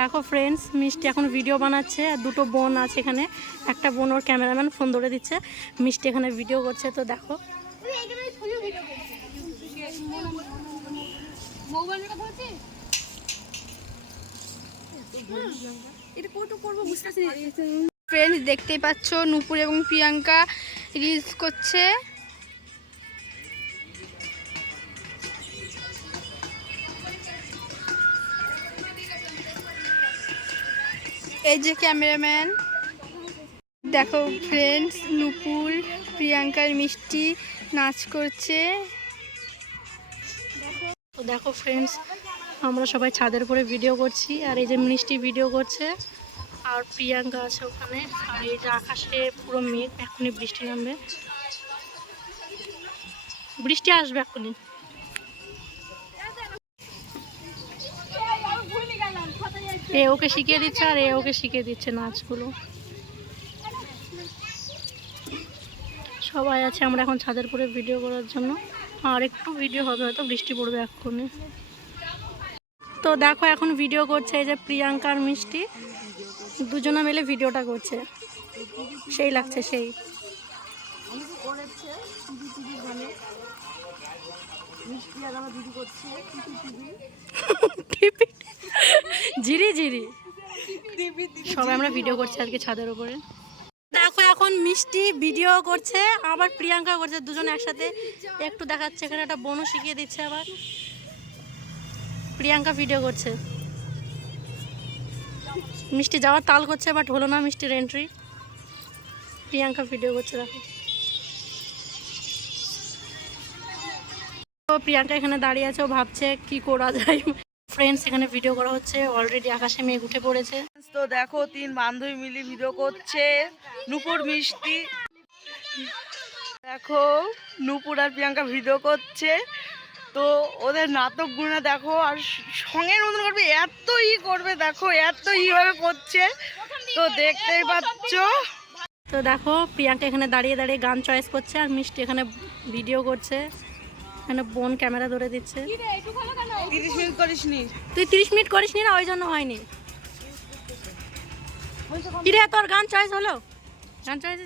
দেখো ফ্রেন্ডস, মিষ্টি এখন ভিডিও বানাচ্ছে আর দুটো বোন আছে এখানে। একটা বোন ওর ক্যামেরাম্যান ফোন ধরে দিচ্ছে, মিষ্টি এখানে ভিডিও করছে। তো দেখো ফ্রেন্ডস, দেখতেই পাচ্ছ নূপুর এবং প্রিয়াঙ্কা রিলস করছে। এই যে ক্যামেরাম্যান। দেখো ফ্রেন্ডস, নূপুর প্রিয়াঙ্কার মিষ্টি নাচ করছে। তো দেখো ফ্রেন্ডস, আমরা সবাই ছাদের উপরে ভিডিও করছি আর এই যে মিষ্টি ভিডিও করছে আর প্রিয়াঙ্কা আছে ওখানে। আর এই যে আকাশে পুরো মেঘ, এখনই বৃষ্টি নামবে, বৃষ্টি আসবে এখনই। এ ওকে শিখিয়ে দিচ্ছে আর এ ওকে শিখিয়ে দিচ্ছে নাচগুলো। সবাই আছে, আমরা এখন ছাদের উপরে ভিডিও করার জন্য। আর একটু ভিডিও হবে, হয়তো বৃষ্টি পড়বে এক্ষুনি। তো দেখো এখন ভিডিও করছে এই যে প্রিয়াঙ্কা আর মিষ্টি, দুজনে মিলে ভিডিওটা করছে। সেই লাগছে, সেই। ঝিরি ঝিরি সবাই আমরা ভিডিও করছি আজকে ছাদের উপরে। দেখো এখন মিষ্টি ভিডিও করছে, আবার প্রিয়াঙ্কা করছে, দুজনে একসাথে একটু দেখাচ্ছে। এখানে একটা বোনও শিখিয়ে দিচ্ছে। আবার প্রিয়াঙ্কা ভিডিও করছে, মিষ্টি যাওয়ার তাল করছে, বাট হলো না মিষ্টির এন্ট্রি। প্রিয়াঙ্কা ভিডিও করছে, দেখো। তো প্রিয়াঙ্কা এখানে দাঁড়িয়ে আছে, ও ভাবছে কি করা যায়। ফ্রেন্ডস, এখানে ভিডিও করা হচ্ছে, অলরেডি আকাশে মেঘ উঠে পড়েছে। তো দেখো তিন বান্ধবী মিলে ভিডিও করছে, নূপুর মিষ্টি। দেখো নূপুর আর প্রিয়াঙ্কা ভিডিও করছে। তো ওদের নাটক গুলো দেখো, আর সঙ্গের মতন করবে, এত করবে, দেখো এত ভাবে করছে, তো দেখতেই পাচ্ছ। তো দেখো প্রিয়াঙ্কা এখানে দাঁড়িয়ে দাঁড়িয়ে গান চয়েস করছে আর মিষ্টি এখানে ভিডিও করছে। এখানে বোন ক্যামেরা ধরে দিচ্ছে। 30 মিনিট করিসনি তুই 30 মিনিট করিসনি না, ওই জন্য হয়নি। কিরে, তোর গান চয়েস হলো? গান চয়েস